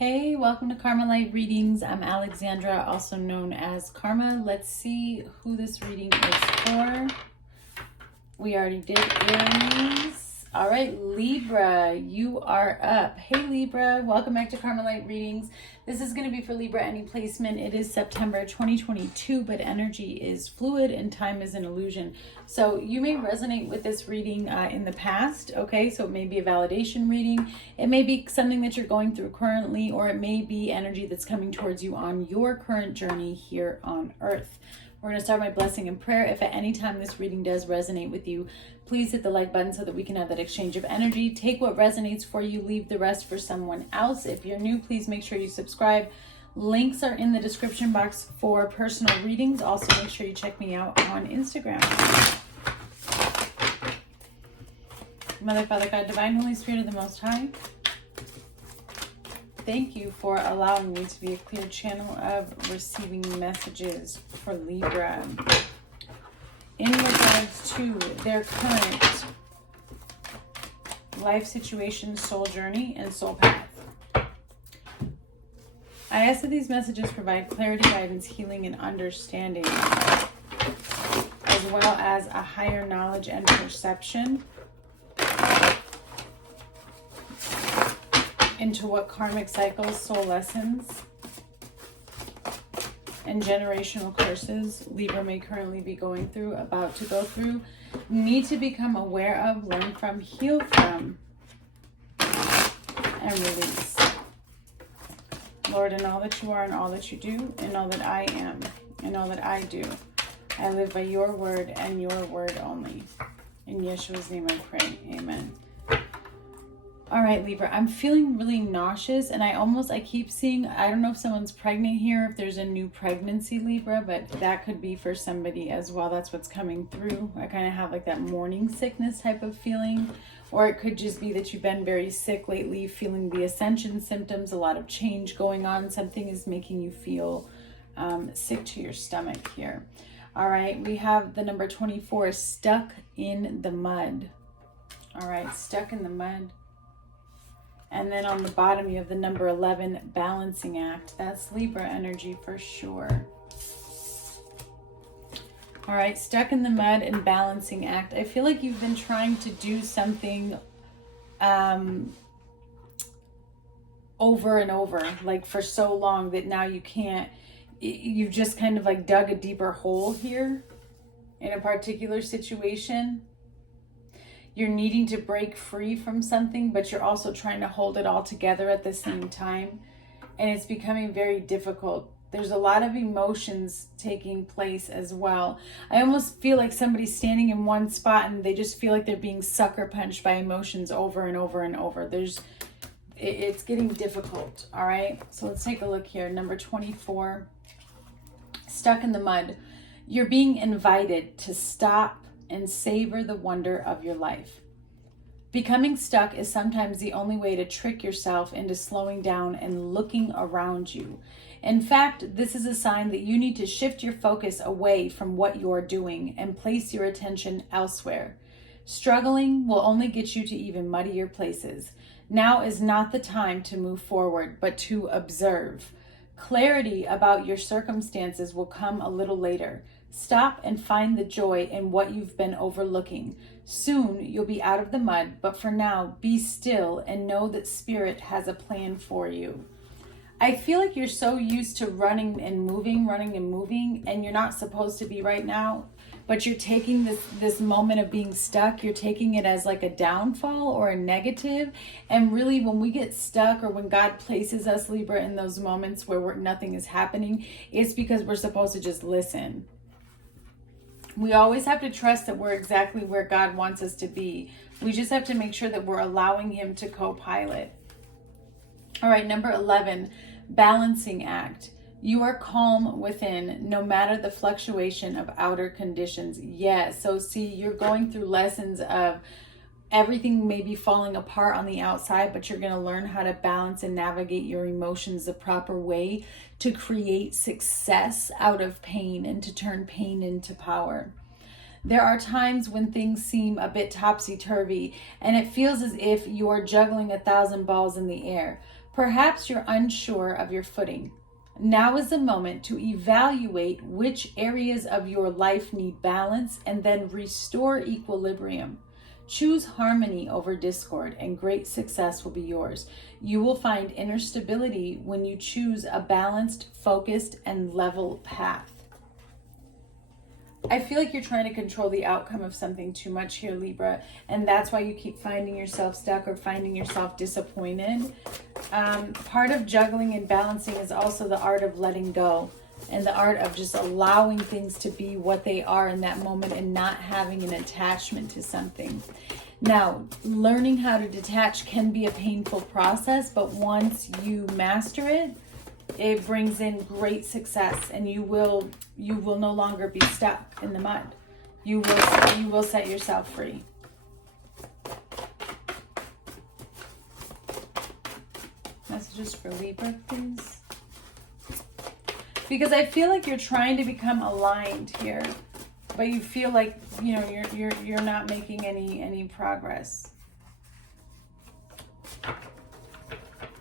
Hey, welcome to Karma Light Readings. I'm Alexandra, also known as Karma. Let's see who this reading is for. We already did Aries. All right, Libra, you are up. Hey, Libra, welcome back to Karma Light Readings. This is going to be for Libra, any placement. It is September 2022, but energy is fluid and time is an illusion. So you may resonate with this reading in the past, okay? So it may be a validation reading. It may be something that you're going through currently, or it may be energy that's coming towards you on your current journey here on Earth. We're going to start my blessing and prayer. If at any time this reading does resonate with you, please hit the like button so that we can have that exchange of energy. Take what resonates for you, leave the rest for someone else. If you're new, please make sure you subscribe. Links are in the description box for personal readings. Also, make sure you check me out on Instagram. Mother, Father, God, Divine, Holy Spirit of the Most High, thank you for allowing me to be a clear channel of receiving messages for Libra in regards to their current life situation, soul journey, and soul path. I ask that these messages provide clarity, guidance, healing, and understanding, as well as a higher knowledge and perception into what karmic cycles, soul lessons, and generational curses Libra may currently be going through, about to go through, need to become aware of, learn from, heal from, and release. Lord, in all that you are and all that you do, and all that I am and all that I do, I live by your word and your word only. In Yeshua's name I pray. Amen. All right, Libra, I'm feeling really nauseous, and I keep seeing, I don't know if someone's pregnant here, if there's a new pregnancy, Libra, but that could be for somebody as well. That's what's coming through. I kind of have like that morning sickness type of feeling, or it could just be that you've been very sick lately, feeling the ascension symptoms, a lot of change going on. Something is making you feel sick to your stomach here. All right, we have the number 24, stuck in the mud. All right, stuck in the mud. And then on the bottom, you have the number 11, balancing act. That's Libra energy for sure. All right, stuck in the mud and balancing act. I feel like you've been trying to do something over and over, like for so long that now you can't. You've just kind of like dug a deeper hole here in a particular situation. You're needing to break free from something, but you're also trying to hold it all together at the same time. And it's becoming very difficult. There's a lot of emotions taking place as well. I almost feel like somebody's standing in one spot and they just feel like they're being sucker punched by emotions over and over and over. It's getting difficult, all right? So let's take a look here. Number 24, stuck in the mud. You're being invited to stop and savor the wonder of your life. Becoming stuck is sometimes the only way to trick yourself into slowing down and looking around you. In fact, this is a sign that you need to shift your focus away from what you're doing and place your attention elsewhere. Struggling will only get you to even muddier places. Now is not the time to move forward, but to observe. Clarity about your circumstances will come a little later. Stop and find the joy in what you've been overlooking. Soon you'll be out of the mud, but for now, be still and know that Spirit has a plan for you. I feel like you're so used to running and moving, and you're not supposed to be right now, but you're taking this moment of being stuck, you're taking it as like a downfall or a negative. And really, when we get stuck, or when God places us, Libra, in those moments where nothing is happening, it's because we're supposed to just listen. We always have to trust that we're exactly where God wants us to be. We just have to make sure that we're allowing Him to co-pilot. All right, number 11, balancing act. You are calm within, no matter the fluctuation of outer conditions. Yes, so see, you're going through lessons of everything may be falling apart on the outside, but you're going to learn how to balance and navigate your emotions the proper way to create success out of pain and to turn pain into power. There are times when things seem a bit topsy-turvy, and it feels as if you're juggling 1,000 balls in the air. Perhaps you're unsure of your footing. Now is the moment to evaluate which areas of your life need balance and then restore equilibrium. Choose harmony over discord, and great success will be yours. You will find inner stability when you choose a balanced, focused, and level path. I feel like you're trying to control the outcome of something too much here, Libra, and that's why you keep finding yourself stuck or finding yourself disappointed. Part of juggling and balancing is also the art of letting go and the art of just allowing things to be what they are in that moment and not having an attachment to something. Now, learning how to detach can be a painful process, but once you master it, it brings in great success, and you will no longer be stuck in the mud. You will set yourself free. Messages for Libra, please. Because I feel like you're trying to become aligned here, but you feel like, you know, you're not making any progress.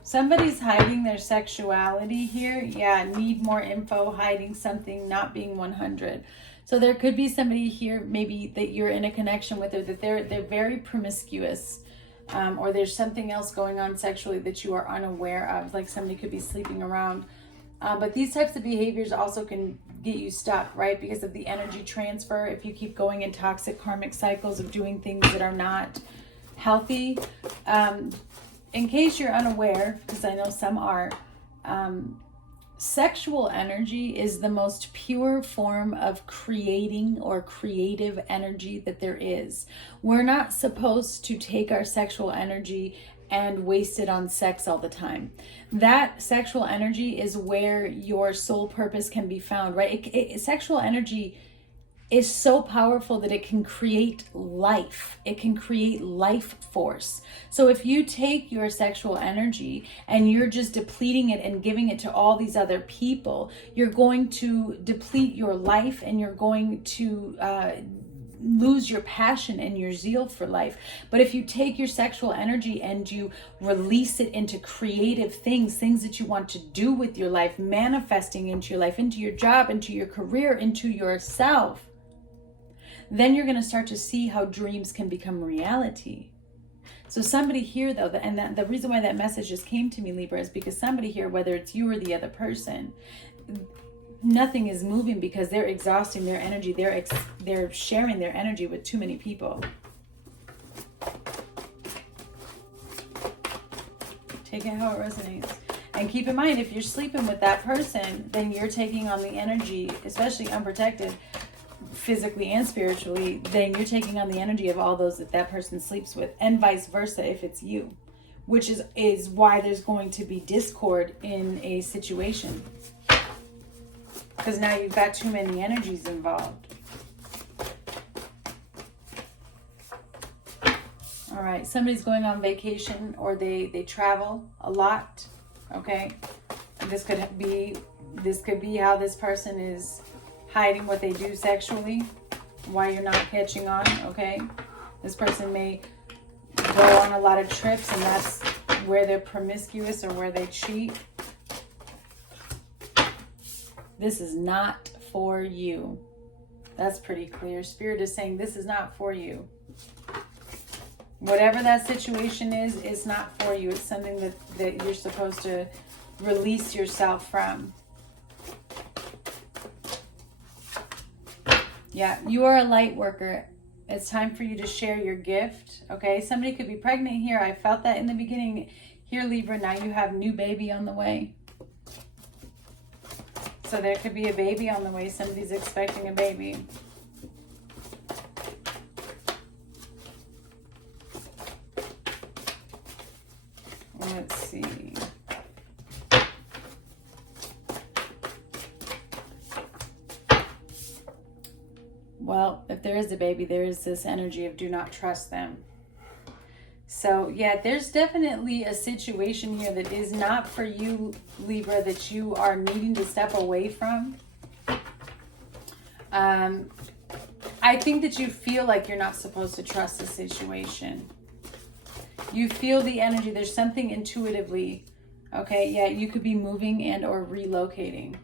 Somebody's hiding their sexuality here. Yeah, need more info, hiding something, not being 100. So there could be somebody here maybe that you're in a connection with, or that they're very promiscuous, or there's something else going on sexually that you are unaware of, like somebody could be sleeping around. But these types of behaviors also can get you stuck, right? Because of the energy transfer. If you keep going in toxic karmic cycles of doing things that are not healthy. In case you're unaware, because I know some are, sexual energy is the most pure form of creating or creative energy that there is. We're not supposed to take our sexual energy and waste it on sex all the time. That sexual energy is where your soul purpose can be found, right? Sexual energy is so powerful that it can create life. It can create life force. So if you take your sexual energy and you're just depleting it and giving it to all these other people, you're going to deplete your life, and you're going to lose your passion and your zeal for life. But if you take your sexual energy and you release it into creative things that you want to do with your life, manifesting into your life, into your job, into your career, into yourself, then you're going to start to see how dreams can become reality. So somebody here, though, and the reason why that message just came to me, Libra, is because somebody here, whether it's you or the other person, nothing is moving because they're exhausting their energy. They're sharing their energy with too many people. Take it how it resonates. And keep in mind, if you're sleeping with that person, then you're taking on the energy, especially unprotected, physically and spiritually, then you're taking on the energy of all those that person sleeps with, and vice versa if it's you, which is why there's going to be discord in a situation, because now you've got too many energies involved. All right, somebody's going on vacation, or they travel a lot. Okay, this could be how this person is hiding what they do sexually, why you're not catching on. Okay, this person may go on a lot of trips, and that's where they're promiscuous or where they cheat. This is not for you. That's pretty clear. Spirit is saying this is not for you. Whatever that situation is, it's not for you. It's something that you're supposed to release yourself from. Yeah, you are a light worker. It's time for you to share your gift. Okay, somebody could be pregnant here. I felt that in the beginning. Here, Libra, now you have new baby on the way. So there could be a baby on the way. Somebody's expecting a baby. Let's see. Well, if there is a baby, there is this energy of do not trust them. So, yeah, there's definitely a situation here that is not for you, Libra, that you are needing to step away from. I think that you feel like you're not supposed to trust the situation. You feel the energy. There's something intuitively. Okay, yeah, you could be moving and or relocating.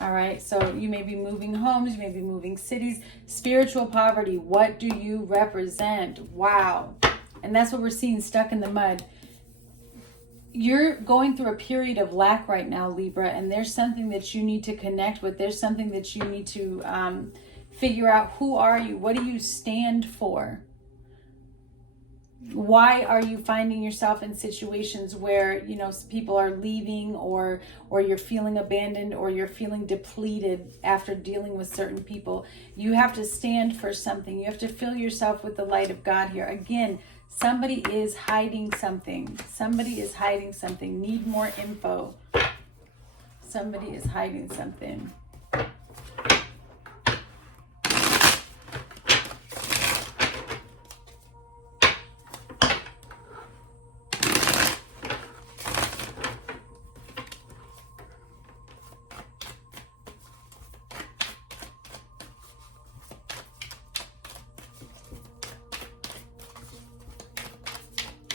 All right, so you may be moving homes, you may be moving cities. Spiritual poverty, what do you represent? Wow. And that's what we're seeing, stuck in the mud. You're going through a period of lack right now, Libra, and there's something that you need to connect with. There's something that you need to figure out. Who are you? What do you stand for? Why are you finding yourself in situations where, you know, people are leaving, or you're feeling abandoned, or you're feeling depleted after dealing with certain people? You have to stand for something. You have to fill yourself with the light of God here. Again, somebody is hiding something. Somebody is hiding something. Need more info. Somebody is hiding something.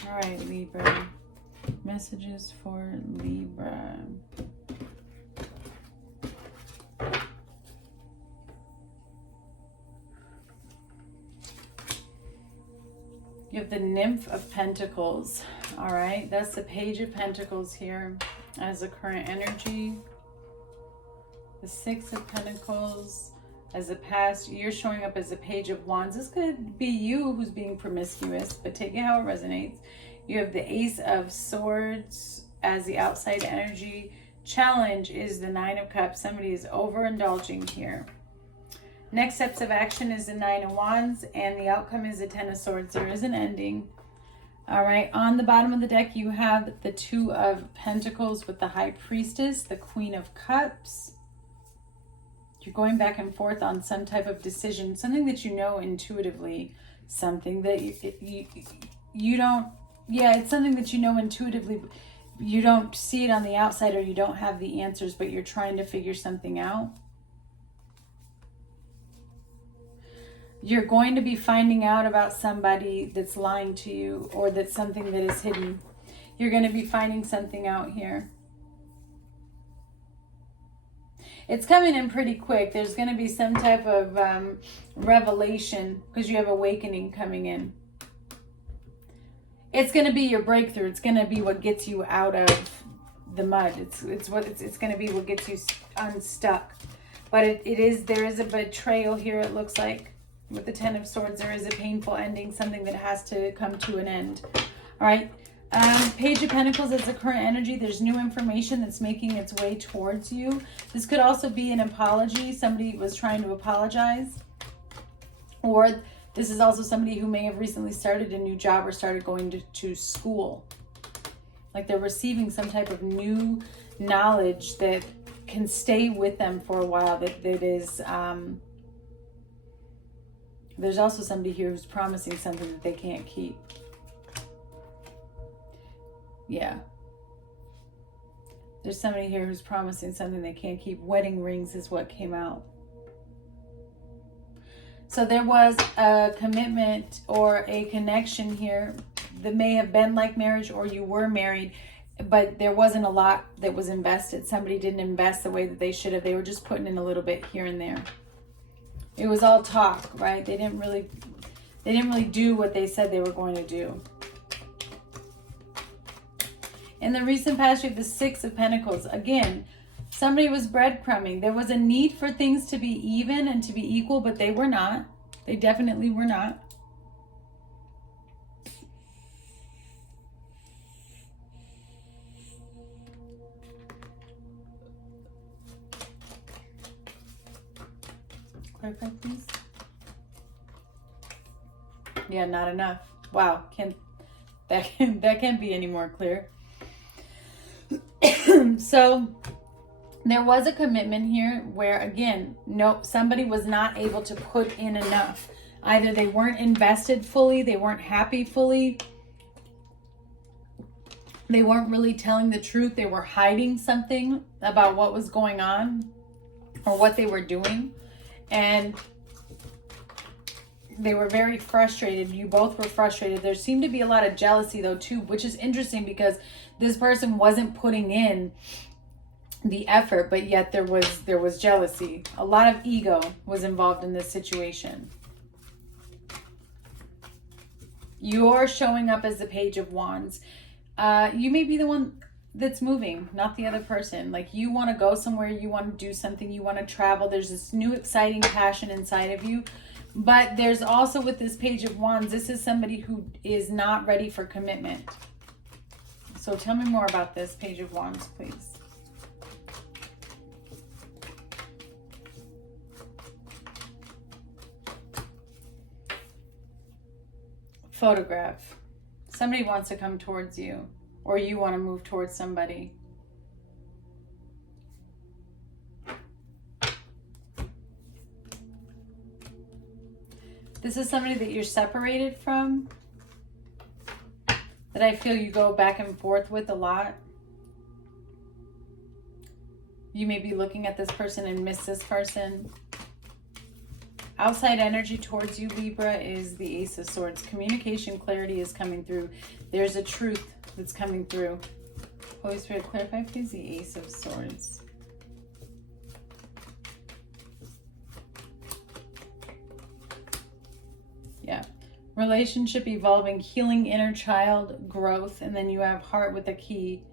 All right, Libra. Messages for Libra. You have the Nymph of Pentacles. All right, that's the Page of Pentacles here as a current energy. The Six of Pentacles as a past. You're showing up as a Page of Wands. This could be you who's being promiscuous, but take it how it resonates. You have the Ace of Swords as the outside energy. Challenge is the Nine of Cups. Somebody is overindulging here. Next steps of action is the Nine of Wands, and the outcome is the Ten of Swords. There is an ending. All right, on the bottom of the deck, you have the Two of Pentacles with the High Priestess, the Queen of Cups. You're going back and forth on some type of decision, something that you know intuitively, something that you don't, yeah, it's something that you know intuitively. You don't see it on the outside, or you don't have the answers, but you're trying to figure something out. You're going to be finding out about somebody that's lying to you, or that's something that is hidden. You're going to be finding something out here. It's coming in pretty quick. There's going to be some type of revelation, because you have awakening coming in. It's going to be your breakthrough. It's going to be what gets you out of the mud. It's going to be what gets you unstuck. But there is a betrayal here, it looks like. With the Ten of Swords, there is a painful ending, something that has to come to an end. All right. Page of Pentacles is the current energy. There's new information that's making its way towards you. This could also be an apology. Somebody was trying to apologize. Or this is also somebody who may have recently started a new job or started going to school. Like they're receiving some type of new knowledge that can stay with them for a while. That is... There's also somebody here who's promising something that they can't keep. Yeah. There's somebody here who's promising something they can't keep. Wedding rings is what came out. So there was a commitment or a connection here that may have been like marriage, or you were married, but there wasn't a lot that was invested. Somebody didn't invest the way that they should have. They were just putting in a little bit here and there. It was all talk, right? They didn't really do what they said they were going to do. In the recent past, you have the Six of Pentacles. Again, somebody was breadcrumbing. There was a need for things to be even and to be equal, but they were not. They definitely were not. Clarify, please. Yeah, not enough. Wow, that can't be any more clear. So there was a commitment here where, again, somebody was not able to put in enough. Either they weren't invested fully, they weren't happy fully, they weren't really telling the truth, they were hiding something about what was going on or what they were doing. And they were very frustrated. You both were frustrated. There seemed to be a lot of jealousy though too, which is interesting because this person wasn't putting in the effort, but yet there was jealousy. A lot of ego was involved in this situation. You're showing up as the Page of Wands. You may be the one that's moving, not the other person. Like, you want to go somewhere, you want to do something, you want to travel. There's this new exciting passion inside of you. But there's also, with this Page of Wands, this is somebody who is not ready for commitment. So tell me more about this Page of Wands, please. Photograph. Somebody wants to come towards you, or you want to move towards somebody. This is somebody that you're separated from, that I feel you go back and forth with a lot. You may be looking at this person and miss this person. Outside energy towards you, Libra, is the Ace of Swords. Communication, clarity is coming through. There's a truth that's coming through. Holy Spirit, clarify please the Ace of Swords. Yeah. Relationship evolving, healing inner child, growth, and then you have heart with a key,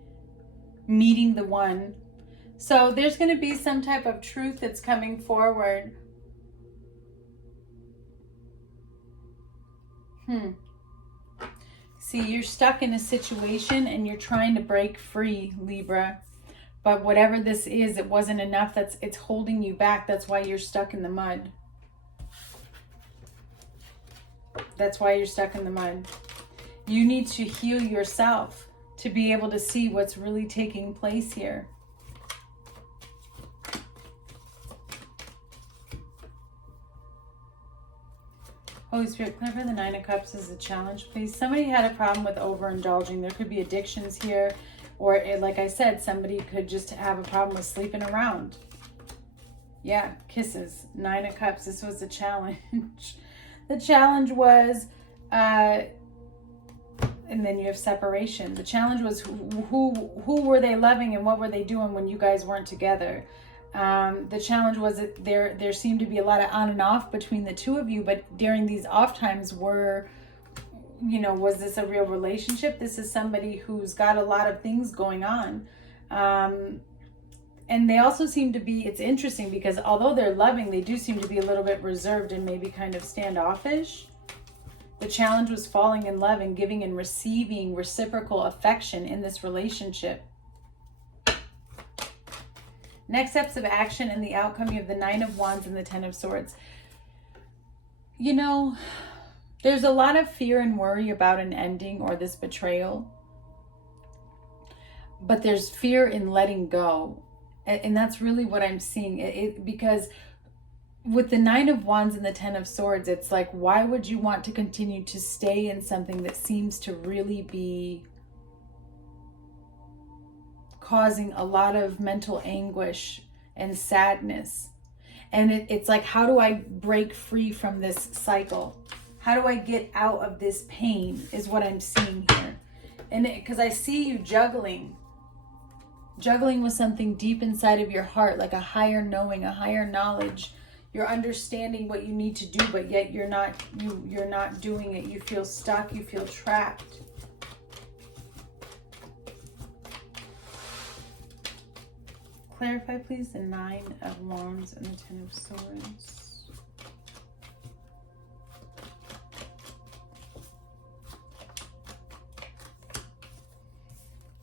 meeting the one. So there's going to be some type of truth that's coming forward. See, you're stuck in a situation and you're trying to break free, Libra. But whatever this is, it wasn't enough. It's holding you back. That's why you're stuck in the mud. That's why you're stuck in the mud. You need to heal yourself to be able to see what's really taking place here. Holy Spirit, clarify the Nine of Cups as a challenge, please. Somebody had a problem with overindulging. There could be addictions here. Or, like I said, somebody could just have a problem with sleeping around. Yeah, kisses. Nine of Cups. This was the challenge. The challenge was, and then you have separation. The challenge was who were they loving and what were they doing when you guys weren't together. The challenge was that there seemed to be a lot of on and off between the two of you, but during these off times was this a real relationship? This is somebody who's got a lot of things going on. And they also seem to be, it's interesting because although they're loving, they do seem to be a little bit reserved and maybe kind of standoffish. The challenge was falling in love and giving and receiving reciprocal affection in this relationship. Next steps of action and the outcome, you have the Nine of Wands and the Ten of Swords. You know, there's a lot of fear and worry about an ending or this betrayal. But there's fear in letting go. And that's really what I'm seeing. Because with the Nine of Wands and the Ten of Swords, it's like, why would you want to continue to stay in something that seems to really be causing a lot of mental anguish and sadness? And it's like, how do I break free from this cycle? How do I get out of this pain is what I'm seeing here. And because I see you juggling with something deep inside of your heart, like a higher knowing, a higher knowledge. You're understanding what you need to do, but yet you're not doing it. You feel stuck, you feel trapped. Clarify, please, the Nine of Wands and the Ten of Swords.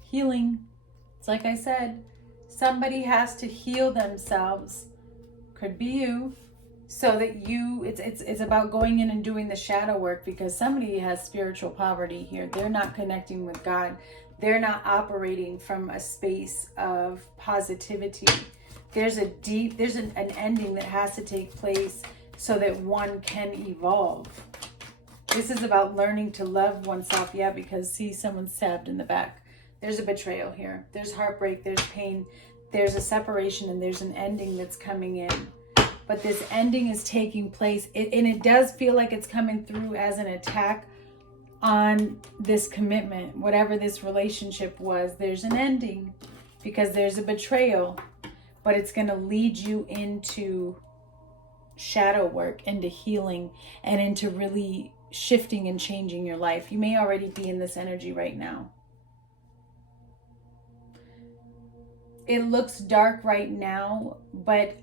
Healing. It's like I said, somebody has to heal themselves. Could be you. So that it's about going in and doing the shadow work, because somebody has spiritual poverty here. They're not connecting with God. They're not operating from a space of positivity. There's an ending that has to take place so that one can evolve. This is about learning to love oneself. Yeah, because see, someone's stabbed in the back. There's a betrayal here. There's heartbreak, there's pain, there's a separation, and there's an ending that's coming in. but this ending is taking place. And it does feel like it's coming through as an attack on this commitment, whatever this relationship was. There's an ending because there's a betrayal, but it's going to lead you into shadow work, into healing, and into really shifting and changing your life. You may already be in this energy right now. It looks dark right now, but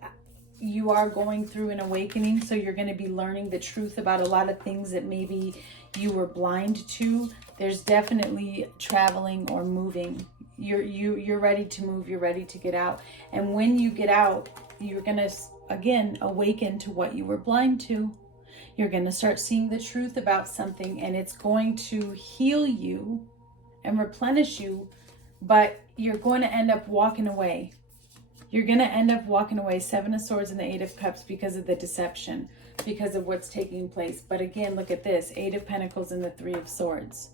you are going through an awakening, so you're going to be learning the truth about a lot of things that maybe you were blind to. There's definitely traveling or moving. You're ready to move, you're ready to get out. And when you get out, you're going to again awaken to what you were blind to. You're going to start seeing the truth about something, and it's going to heal you and replenish you, but you're going to end up walking away. You're going to end up walking away. 7 of Swords and the 8 of Cups because of the deception, because of what's taking place. But again, look at this, 8 of Pentacles and the 3 of Swords.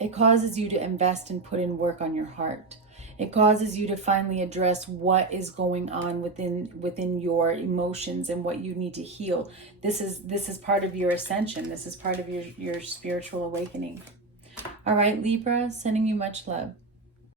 It causes you to invest and put in work on your heart. It causes you to finally address what is going on within your emotions and what you need to heal. This is part of your ascension. This is part of your spiritual awakening. All right, Libra, sending you much love.